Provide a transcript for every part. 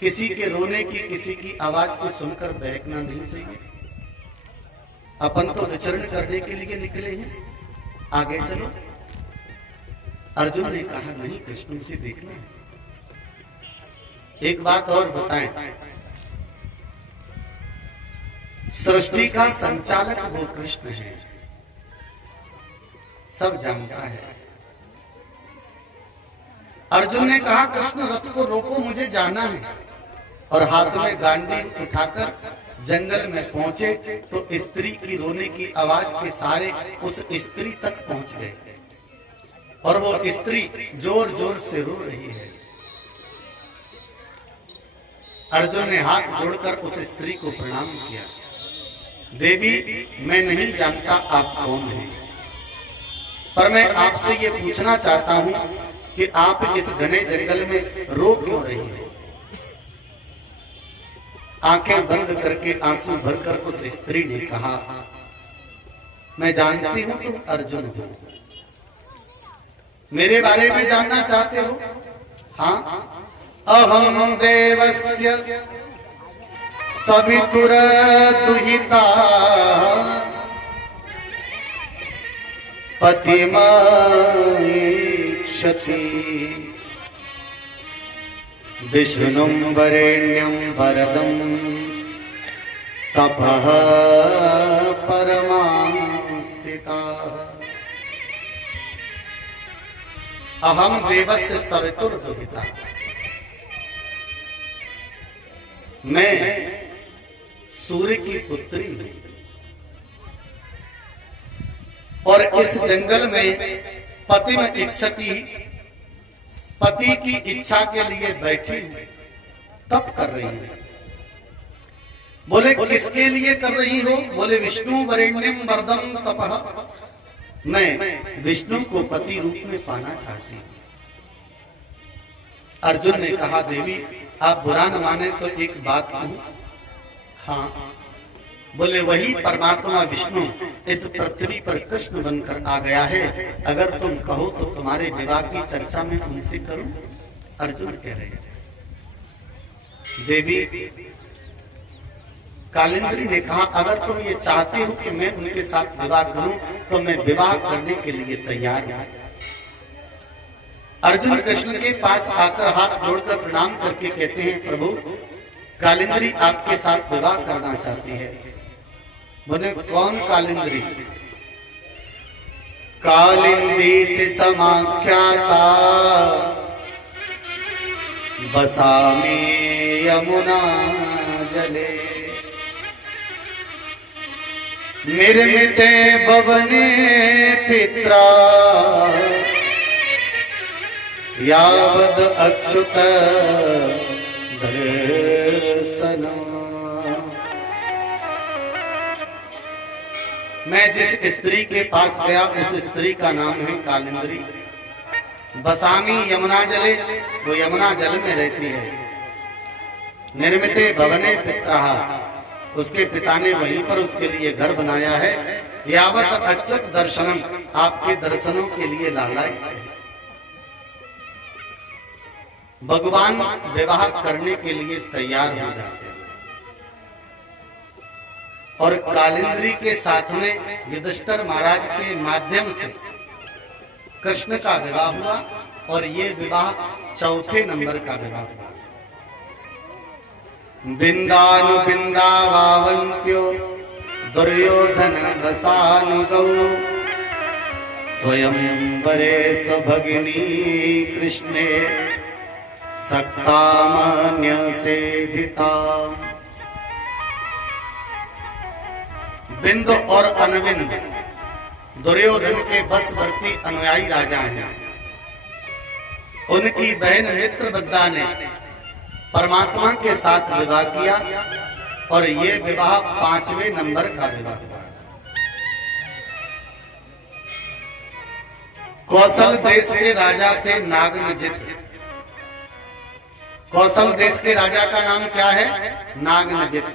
किसी के रोने की, किसी की आवाज को सुनकर बहकना नहीं चाहिए। अपन तो विचरण करने के लिए निकले हैं, आगे चलो। अर्जुन ने कहा नहीं, कृष्ण मुझे देखना है। एक बात और बताएं, सृष्टि का संचालक वो कृष्ण है, सब जानता है। अर्जुन ने कहा कृष्ण रथ को रोको, मुझे जाना है। और हाथ में गांडीव उठाकर जंगल में पहुंचे तो स्त्री की रोने की आवाज के सहारे उस स्त्री तक पहुंच गए और वो स्त्री जोर जोर से रो रही है। अर्जुन ने हाथ जोड़कर उस स्त्री को प्रणाम किया। देवी, मैं नहीं जानता आप कौन हैं, पर मैं आपसे ये पूछना चाहता हूं कि आप इस घने जंगल में रो क्यों रही हैं? आंखें बंद करके आंसू भरकर उस स्त्री ने कहा, मैं जानती हूं तुम अर्जुन हो, मेरे बारे में जानना चाहते हो? हाँ, अहम देवस्य सवितुर दुहिता पतिमयीक्षति विष्णुं वरेण्यं वरदं तपः परमां स्थितः। अहम देवस्य सवितुर दुहिता, मैं सूर्य की पुत्री हूं और इस जंगल में पतिम इच्छति, पति की इच्छा के लिए बैठी हूं, तप कर रही हूं। बोले किसके लिए कर रही हो? बोले विष्णु वरेण्यम वरदम तपः, मैं विष्णु को पति रूप में पाना चाहती हूं। अर्जुन ने कहा देवी, आप बुरा न माने तो एक बात कहूं। हाँ। बोले वही परमात्मा विष्णु इस पृथ्वी पर कृष्ण बनकर आ गया है, अगर तुम कहो तो तुम्हारे विवाह की चर्चा में उनसे करूं। अर्जुन कह रहे हैं। देवी, कालिंदी ने कहा अगर तुम ये चाहती हो कि मैं उनके साथ विवाह करूं तो मैं विवाह करने के लिए तैयार हूं। अर्जुन कृष्ण के पास आकर हाथ जोड़कर प्रणाम करके कहते हैं, प्रभु कालिंदी आपके साथ विवाह करना चाहती है। बोले कौन कालिंदी? कालिंदी समाख्याता बसामि यमुना जले, निर्मिते भवने पित्रा यावद अच्युत दर्शन। मैं जिस स्त्री के पास गया उस स्त्री का नाम है कालिंदी। बसामी यमुना जले, वो यमुना जल में रहती है। निर्मिते भवने पिता, उसके पिता ने वहीं पर उसके लिए घर बनाया है। यावत अच्युत दर्शनम, आपके दर्शनों के लिए लालायित है। भगवान विवाह करने के लिए तैयार हो जाते हैं और कालिंदी के साथ में युधिष्ठिर महाराज के माध्यम से कृष्ण का विवाह हुआ और ये विवाह चौथे नंबर का विवाह हुआ। बिंदानु बिंदावावंत्यो दुर्योधन रसानुगौ स्वयंवरे स्वभगिनी कृष्णे सक्तामान्य सेविता। बिंद और अनविंद दुर्योधन के बसवर्ती अनुयायी राजा हैं। उनकी बहन मित्रवद्दा ने परमात्मा के साथ विवाह किया और ये विवाह 5वें नंबर का विवाह हुआ। कौशल देश के राजा थे नागनजित। कौशल देश के राजा का नाम क्या है? नागनजित।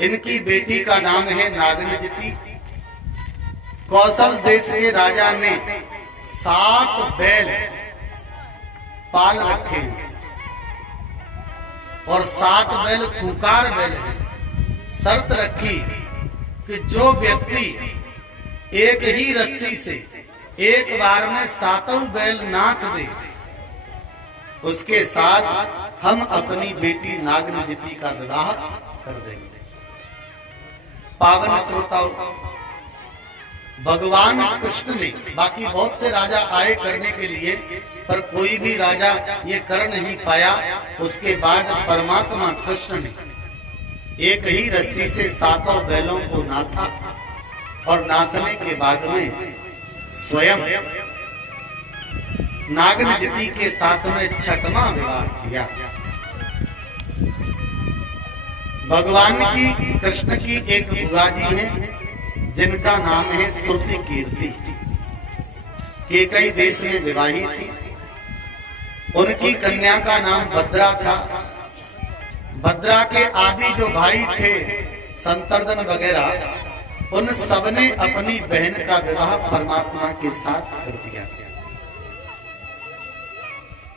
इनकी बेटी का नाम है नागनजिती। कौशल देश के राजा ने 7 बैल पाल रखे हैं और 7 बैल खूंखार बैल है। शर्त रखी कि जो व्यक्ति एक ही रस्सी से एक बार में 7 बैल नाथ दे, उसके साथ हम अपनी बेटी नागनजिती का विवाह कर देंगे। पावन श्रोताओं, भगवान कृष्ण ने, बाकी बहुत से राजा आए करने के लिए, पर कोई भी राजा ये कर नहीं पाया। उसके बाद परमात्मा कृष्ण ने एक ही रस्सी से 7 बैलों को नाथा और नाथने के बाद में स्वयं नागनजिती के साथ में 6वां विवाह किया। भगवान की, कृष्ण की एक बुआ जी है जिनका नाम है श्रुति कीर्ति, केकई देश में विवाही थी। उनकी कन्या का नाम भद्रा था। भद्रा के आदि जो भाई थे, संतर्दन वगैरह, उन सबने अपनी बहन का विवाह परमात्मा के साथ कर दिया।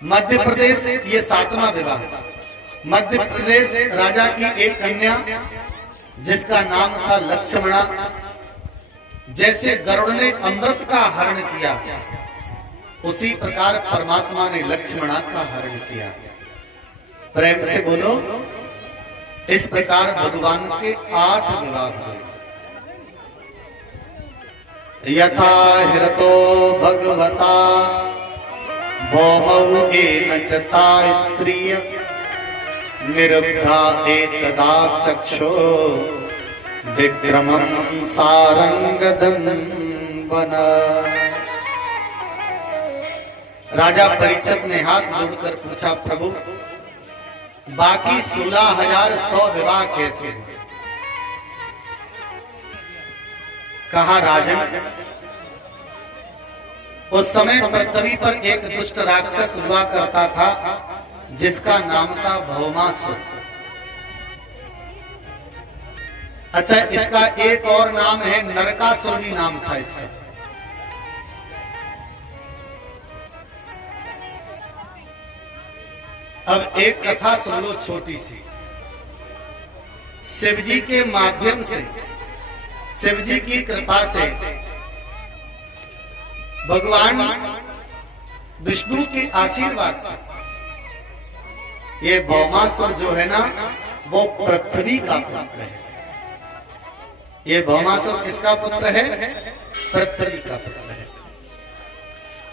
मध्य प्रदेश, ये 7वां विवाह। मध्य प्रदेश राजा की एक कन्या जिसका नाम था लक्ष्मणा, जैसे गरुड़ ने अमृत का हरण किया, उसी प्रकार परमात्मा ने लक्ष्मणा का हरण किया। प्रेम से बोलो, इस प्रकार भगवान के 8 विवाह हुए। यथा हिरतो भगवता भौमौ येन चता स्त्रिय निरुद्धा एकदा चक्षो विक्रमं सारंगदं वन। राजा परीक्षित ने हाथ जोड़कर पूछा, प्रभु बाकी 16,100 विवाह कैसे हुए? कहा, राजन, उस समय पृथ्वी पर एक दुष्ट राक्षस हुआ करता था जिसका नाम था भौमासुर। अच्छा, इसका एक और नाम है नरकासुर, भी नाम था इसका। अब एक कथा सुन लो छोटी सी। शिवजी के माध्यम से, शिवजी की कृपा से भगवान विष्णु के आशीर्वाद से ये भौमासुर जो है ना, वो पृथ्वी का पुत्र है। ये भौमासुर किसका पुत्र है? पृथ्वी का पुत्र है।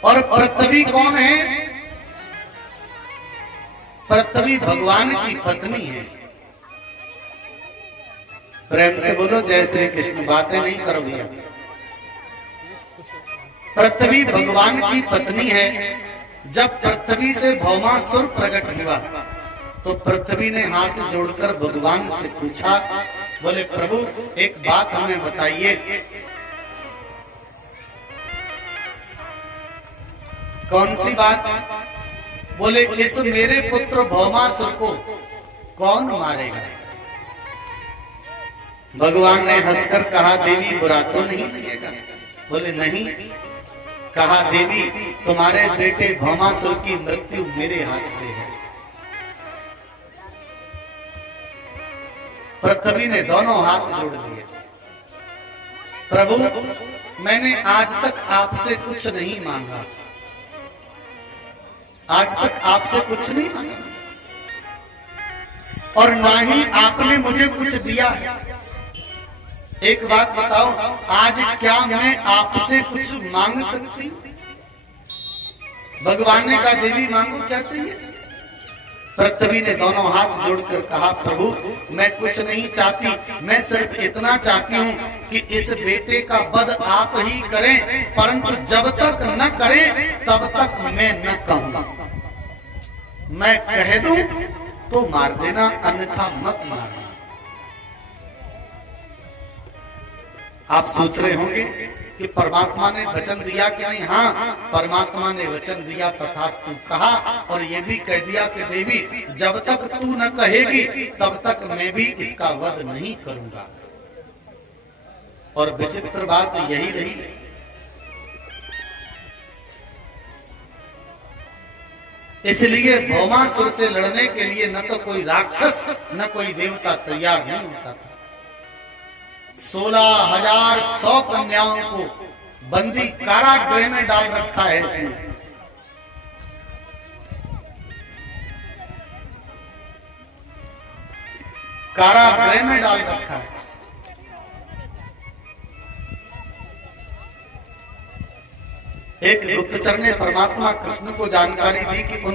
और पृथ्वी कौन है? पृथ्वी भगवान की पत्नी है। प्रेम से बोलो जय श्री कृष्ण, बातें नहीं करो भैया। पृथ्वी भगवान की पत्नी है। जब पृथ्वी से भौमासुर प्रकट हुआ तो पृथ्वी ने हाथ जोड़कर भगवान से पूछा, बोले प्रभु एक बात हमें बताइए, कौन सी बात? बोले इस मेरे पुत्र भौमासुर को कौन मारेगा? भगवान ने हंसकर कहा, देवी बुरा तो नहीं लगेगा? बोले नहीं। कहा, देवी तुम्हारे बेटे भौमासुर की मृत्यु मेरे हाथ से है। पृथ्वी ने दोनों हाथ जोड़ दिए। प्रभु मैंने आज तक आपसे कुछ नहीं मांगा, आज तक आपसे कुछ नहीं मांगा, और ना ही आपने मुझे कुछ दिया है। एक बात बताओ, आज क्या मैं आपसे कुछ मांग सकती हूँ? भगवान ने कहा, देवी मांगो, क्या चाहिए? पृथ्वी ने दोनों हाथ जोड़कर कहा, प्रभु मैं कुछ नहीं चाहती, मैं सिर्फ इतना चाहती हूँ कि इस बेटे का वध आप ही करें, परंतु जब तक न करें तब तक मैं न कहूँ। मैं कह दूं तो मार देना, अन्यथा मत मारना। आप सोच रहे होंगे कि परमात्मा ने वचन दिया कि नहीं? हाँ, परमात्मा ने वचन दिया, तथास्तु कहा, और ये भी कह दिया कि देवी जब तक तू न कहेगी तब तक मैं भी इसका वध नहीं करूंगा। और विचित्र बात यही रही, इसलिए भौमासुर से लड़ने के लिए न तो कोई राक्षस न कोई देवता तैयार नहीं होता था। 16,100 कन्याओं को बंदी कारागृह में डाल रखा है इसने। कारागृह में डाल रखा है। एक गुप्तचर ने परमात्मा कृष्ण को जानकारी दी कि उन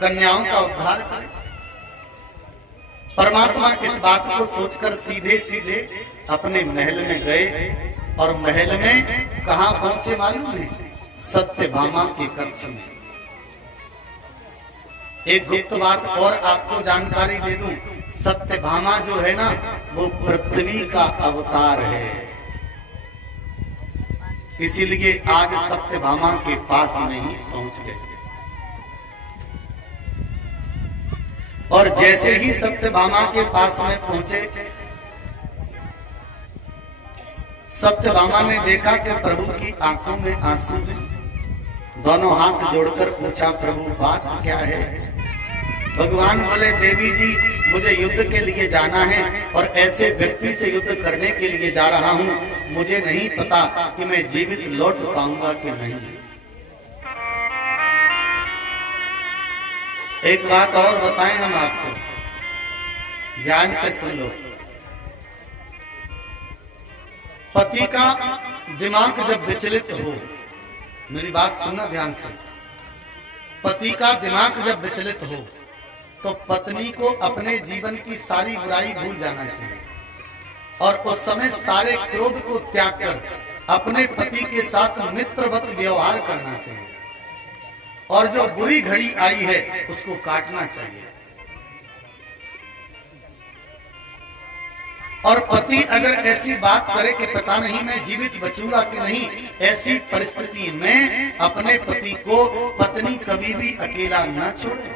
कन्याओं का उद्धार करें। परमात्मा इस बात को सोचकर सीधे सीधे अपने महल में गए और महल में कहां पहुंचे मालूम है? सत्यभामा के कक्ष में। एक गुप्त बात और आपको जानकारी दे दूं, सत्यभामा जो है ना वो पृथ्वी का अवतार है। इसीलिए आज सत्यभामा के पास में ही पहुंच गए। और जैसे ही सत्यभामा के पास में पहुंचे, सत्यभामा ने देखा कि प्रभु की आंखों में आंसू हैं। दोनों हाथ जोड़कर पूछा, प्रभु बात क्या है? भगवान बोले, देवी जी मुझे युद्ध के लिए जाना है और ऐसे व्यक्ति से युद्ध करने के लिए जा रहा हूं, मुझे नहीं पता कि मैं जीवित लौट पाऊंगा कि नहीं। एक बात और बताएं हम आपको, ध्यान से सुन लो। पति का दिमाग जब विचलित हो, मेरी बात सुनना ध्यान से, पति का दिमाग जब विचलित हो तो पत्नी को अपने जीवन की सारी बुराई भूल जाना चाहिए और उस समय सारे क्रोध को त्याग कर अपने पति के साथ मित्रवत व्यवहार करना चाहिए और जो बुरी घड़ी आई है उसको काटना चाहिए। और पति अगर ऐसी बात करे कि पता नहीं मैं जीवित बचूंगा कि नहीं, ऐसी परिस्थिति में अपने पति को पत्नी कभी भी अकेला न छोड़े।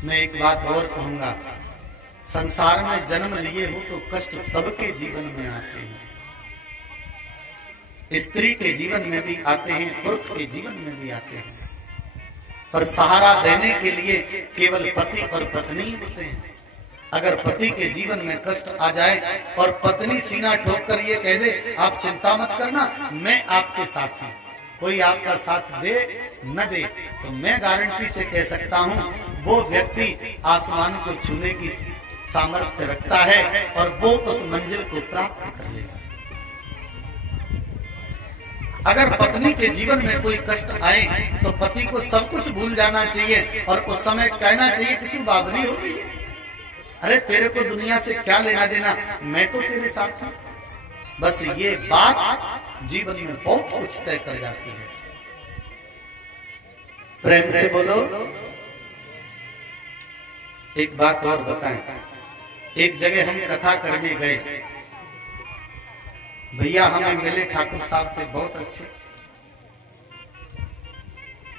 मैं एक बात और कहूंगा, संसार में जन्म लिए हो तो कष्ट सबके जीवन में आते हैं। स्त्री के जीवन में भी आते हैं, पुरुष के जीवन में भी आते हैं, पर सहारा देने के लिए केवल पति और पत्नी होते हैं। अगर पति के जीवन में कष्ट आ जाए और पत्नी सीना ठोक कर ये कह दे, आप चिंता मत करना, मैं आपके साथ हूं, कोई आपका साथ दे न दे, तो मैं गारंटी से कह सकता हूं वो व्यक्ति आसमान को छूने की सामर्थ्य रखता है और वो उस मंजिल को प्राप्त कर लेगा। अगर पत्नी के जीवन में कोई कष्ट आए तो पति को सब कुछ भूल जाना चाहिए और उस समय कहना चाहिए कि तू बाबरी हो गई, अरे तेरे को दुनिया से क्या लेना देना, मैं तो तेरे साथ हूं। बस ये बात जीवन में बहुत कुछ तय कर जाती है। प्रेम से बोलो। एक बात और बताएं, एक जगह हम कथा करने गए, भैया हमें मिले, ठाकुर साहब थे बहुत अच्छे।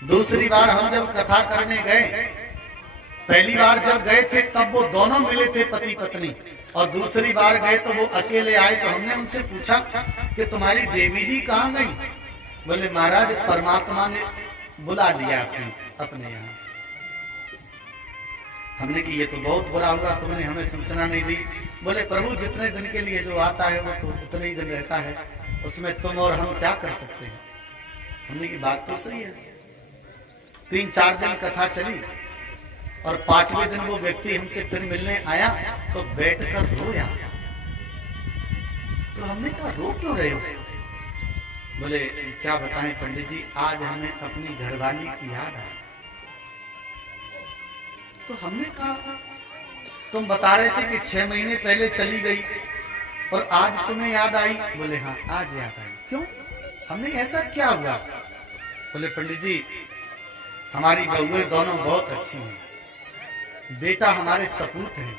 दूसरी बार हम जब कथा करने गए, पहली बार जब गए थे तब वो दोनों मिले थे पति पत्नी, और दूसरी बार गए तो वो अकेले आए। तो हमने उनसे पूछा कि तुम्हारी देवी जी कहाँ गई? बोले महाराज परमात्मा ने बुला लिया अपने यहाँ। हमने कि ये तो बहुत बुरा हुआ, तुमने हमें सूचना नहीं दी। बोले प्रभु जितने दिन के लिए जो आता है वो तो उतने ही दिन रहता है, उसमें तुम और हम क्या कर सकते हैं। हमने की बात तो सही है। 3-4 दिन कथा चली और 5वें दिन वो व्यक्ति हमसे फिर मिलने आया तो बैठकर रोया। तो हमने कहा रो क्यों रहे हो? बोले क्या बताएं पंडित जी, आज हमें अपनी घरवाली की याद आई। तो हमने कहा तुम बता रहे थे कि 6 महीने पहले चली गई और आज तुम्हें याद आई? बोले हाँ आज याद आई। क्यों? हमने ऐसा क्या हुआ? बोले पंडित जी हमारी बहुएं दोनों बहुत अच्छी हैं, बेटा हमारे सपूत हैं,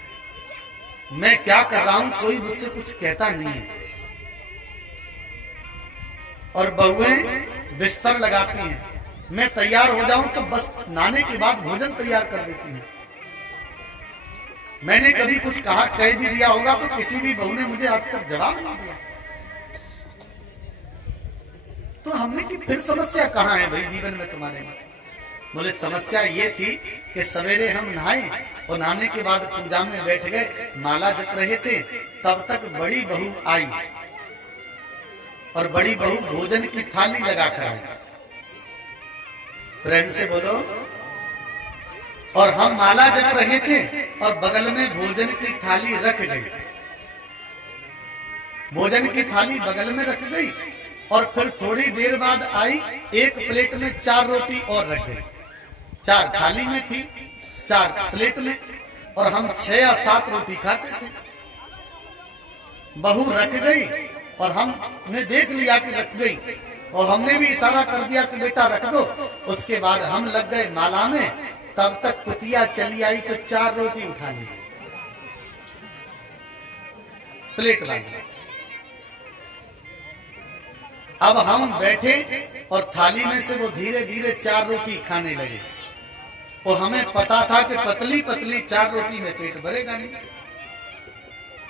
मैं क्या कर रहा हूं कोई मुझसे कुछ कहता नहीं है, और बहुएं बिस्तर लगाती हैं, मैं तैयार हो जाऊं तो बस नहाने के बाद भोजन तैयार कर देती हैं। मैंने कभी कुछ कहा कह भी दिया होगा तो किसी भी बहू ने मुझे आज तक जवाब नहीं दिया। तो हमने कि फिर समस्या कहाँ है भाई जीवन में तुम्हारे? बोले समस्या ये थी कि सवेरे हम नहाए और नहाने के बाद पूजा में बैठ गए, माला जप रहे थे, तब तक बड़ी बहू आई और बड़ी बहू भोजन की थाली लगा कर आई। प्रेम से बोलो। और हम माला जप रहे थे और बगल में भोजन की थाली रख गई। भोजन की थाली बगल में रख गई और फिर थोड़ी देर बाद आई, एक प्लेट में 4 रोटी और रख गई। 4 थाली में थी, 4 प्लेट में, और हम 6 या 7 रोटी खाते थे। बहू रख गई और हमने देख लिया कि रख गई, और हमने भी इशारा कर दिया कि बेटा रख दो। उसके बाद हम लग गए माला में, तब तक कुतिया चली आई तो 4 रोटी उठा ली प्लेट वाली। अब हम बैठे और थाली में से वो धीरे धीरे 4 रोटी खाने लगे। और हमें पता था कि पतली पतली 4 रोटी में पेट भरेगा नहीं।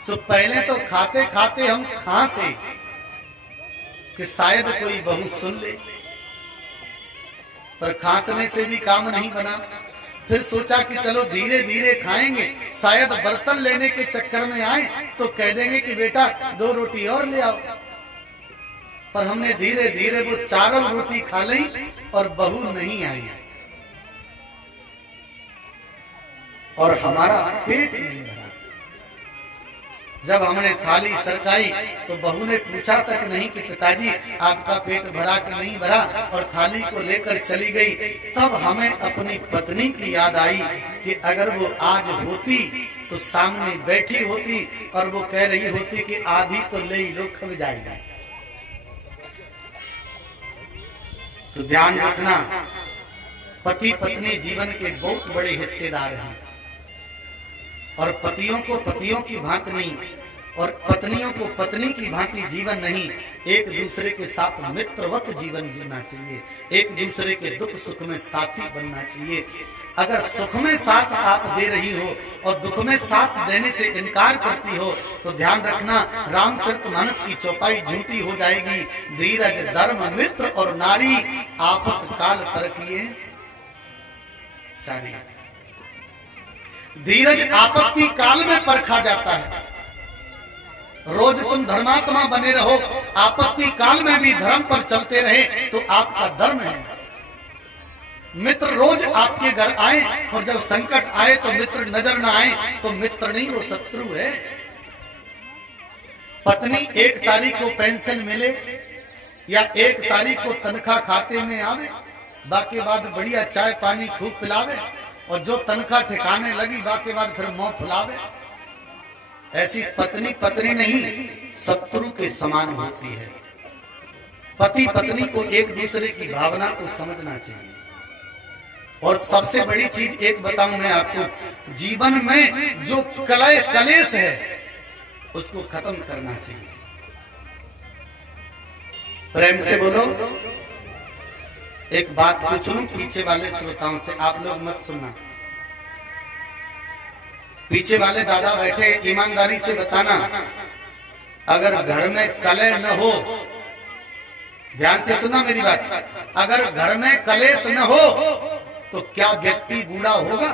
सो पहले तो खाते खाते हम खांसे कि शायद कोई बहू सुन ले, पर खांसने से भी काम नहीं बना। फिर सोचा कि चलो धीरे धीरे खाएंगे, शायद बर्तन लेने के चक्कर में आए तो कह देंगे कि बेटा 2 रोटी और ले आओ। पर हमने धीरे धीरे वो 4 रोटी खा ली और बहू नहीं आई और हमारा पेट नहीं भरा। जब हमने थाली सरकाई तो बहू ने पूछा तक नहीं कि पिताजी आपका पेट भरा कि नहीं भरा, और थाली को लेकर चली गई। तब हमें अपनी पत्नी की याद आई कि अगर वो आज होती तो सामने बैठी होती और वो कह रही होती कि आधी तो ले लो, खब जाएगा। तो ध्यान रखना, पति पत्नी जीवन के बहुत बड़े हिस्सेदार हैं, और पतियों को पतियों की भांति नहीं और पत्नियों को पत्नी की भांति जीवन नहीं, एक दूसरे के साथ मित्रवत जीवन जीना चाहिए, एक दूसरे के दुख सुख में साथी बनना चाहिए। अगर सुख में साथ आप दे रही हो और दुख में साथ देने से इनकार करती हो तो ध्यान रखना, रामचरितमानस की चौपाई झूठी हो जाएगी। धीरज धर्म मित्र और नारी आफत काल परखिए चारी। धीरज आपत्ति काल में परखा जाता है। रोज तुम धर्मात्मा बने रहो, आपत्ति काल में भी धर्म पर चलते रहे तो आपका धर्म है। मित्र रोज आपके घर आए और जब संकट आए तो मित्र नजर न आए तो मित्र नहीं, वो शत्रु है। पत्नी 1 तारीख को पेंशन मिले या 1 तारीख को तनख्वाह खाते में आवे, बाकी बाद बढ़िया चाय पानी खूब पिलावे, और जो तनख्वाह ठिकाने लगी बाकी बाद फिर मुंह फुलावे। ऐसी पत्नी पत्नी नहीं, शत्रु के समान होती है। पति पत्नी को एक दूसरे की भावना को समझना चाहिए। और सबसे बड़ी चीज एक बताऊं मैं आपको, जीवन में जो कलेश है उसको खत्म करना चाहिए। प्रेम से बोलो। एक बात पूछूं पीछे वाले श्रोताओं से, आप लोग मत सुनना। पीछे वाले दादा बैठे, ईमानदारी से बताना, अगर घर में कलह न हो, ध्यान से सुना मेरी बात, अगर घर में कलेश न हो तो क्या व्यक्ति बूढ़ा होगा?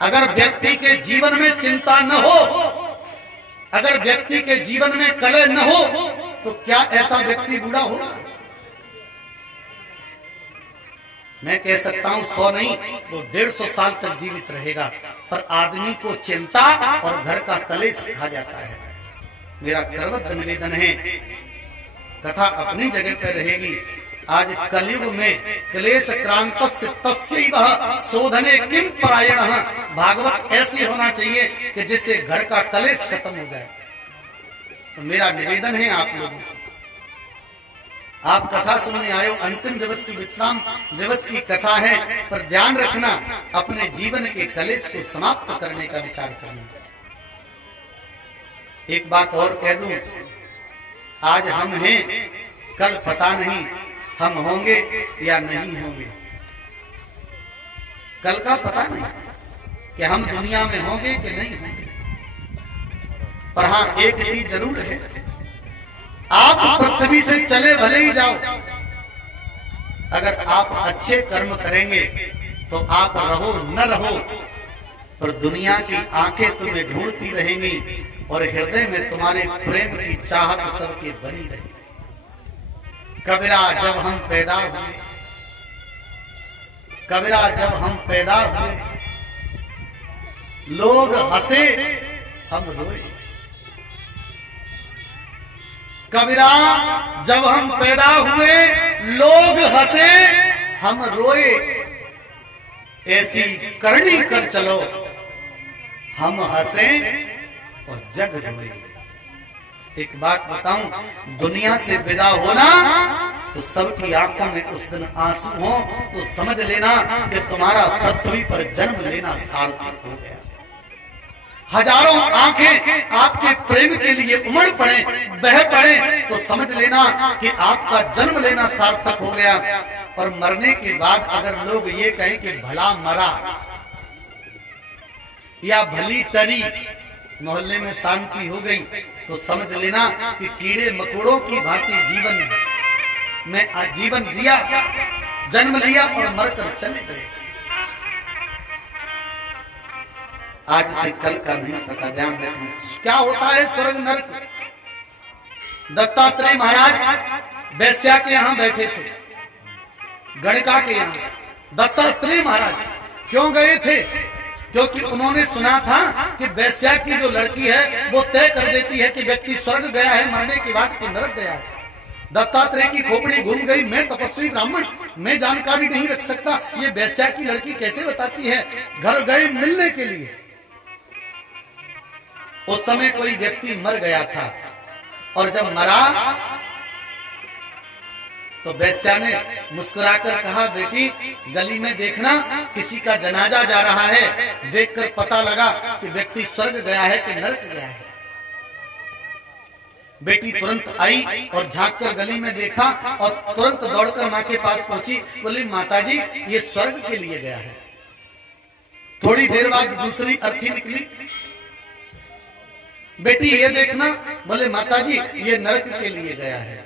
अगर व्यक्ति के जीवन में चिंता न हो, अगर व्यक्ति के जीवन में कलह न हो तो क्या ऐसा व्यक्ति बूढ़ा होगा? मैं कह सकता हूं 100 नहीं, वो 150 साल तक जीवित रहेगा, पर आदमी को चिंता और घर का कलेश खा जाता है। मेरा करवत निवेदन है, कथा अपनी जगह पर रहेगी। आज कलयुग में क्लेश क्रांतस्य तस्यैव शोधने किम परायणः, भागवत ऐसी होना चाहिए कि जिससे घर का कलेश खत्म हो जाए। तो मेरा निवेदन है आप लोगों से, आप कथा सुनने आए हो, अंतिम दिवस की विश्राम दिवस की कथा है, पर ध्यान रखना अपने जीवन के कलेश को समाप्त करने का विचार करना। एक बात और कह दूं, आज हम हैं, कल पता नहीं हम होंगे या नहीं होंगे। कल का पता नहीं कि हम दुनिया में होंगे कि नहीं होंगे, पर हाँ एक चीज जरूर है, आप पृथ्वी से चले भले ही जाओ, अगर आप अच्छे कर्म करेंगे तो आप रहो न रहो, पर दुनिया की आंखें तुम्हें ढूंढती रहेंगी और हृदय में तुम्हारे प्रेम की चाहत सबके बनी रहेगी। कबीरा जब हम पैदा हुए, कबीरा जब हम पैदा हुए, लोग हंसे हम रोए। कबीरा जब हम पैदा हुए, लोग हंसे हम रोए। ऐसी करनी कर चलो, हम हंसे और जग रोए। एक बात बताऊं, दुनिया से विदा होना तो सबकी आंखों में उस दिन आंसू हो तो समझ लेना कि तुम्हारा पृथ्वी पर जन्म लेना सार्थक हो गया। हजारों आंखें आपके प्रेम के लिए उमड़ पड़े, बह पड़े, तो समझ लेना कि आपका जन्म लेना सार्थक हो गया। और मरने के बाद अगर लोग ये कहें कि भला मरा या भली टरी, मोहल्ले में शांति हो गई, तो समझ लेना कि कीड़े मकोड़ों की भांति जीवन जिया, जन्म लिया और मरकर चले गए। आज से कल का नहीं पता, ध्यान रखना क्या होता है स्वर्ग नरक। दत्तात्रेय महाराज वैश्या के यहां बैठे थे, गणिका के यहां। दत्तात्रेय महाराज क्यों गए थे? क्योंकि उन्होंने सुना था कि वैश्या की जो लड़की है वो तय कर देती है कि व्यक्ति स्वर्ग गया है मरने के बाद कि नरक गया है। दत्तात्रेय की खोपड़ी घूम गई, मैं तपस्वी ब्राह्मण, मैं जानकारी नहीं रख सकता, ये वैश्या की लड़की कैसे बताती है। घर गए मिलने के लिए। उस समय कोई व्यक्ति मर गया था और जब मरा तो वैश्या ने मुस्कुराकर कहा, बेटी गली में देखना किसी का जनाजा जा रहा है, देखकर पता लगा कि व्यक्ति स्वर्ग गया है कि नरक गया है। बेटी तुरंत आई और झांककर गली में देखा और तुरंत दौड़कर माँ के पास पहुंची, बोली माताजी ये स्वर्ग के लिए गया है। थोड़ी देर बाद दूसरी अर्थी निकली, बेटी ये देखना, बोले माताजी ये नरक के लिए गया है।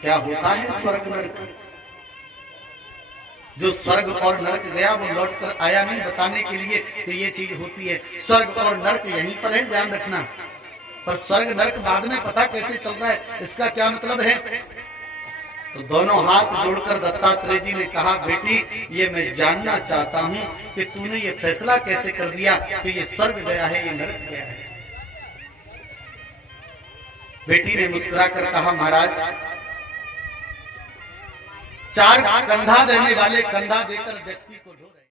क्या होता है स्वर्ग नरक? जो स्वर्ग और नरक गया वो लौटकर आया नहीं बताने के लिए कि ये चीज होती है। स्वर्ग और नरक यहीं पर है, ध्यान रखना। पर स्वर्ग नरक बाद में पता कैसे चल रहा है, इसका क्या मतलब है? तो दोनों हाथ जोड़कर दत्तात्रेय जी ने कहा, बेटी ये मैं जानना चाहता हूं कि तूने ये फैसला कैसे कर दिया कि ये स्वर्ग गया है ये नरक गया है। बेटी ने मुस्कुराकर कहा, महाराज 4 कंधा देने वाले कंधा देकर व्यक्ति को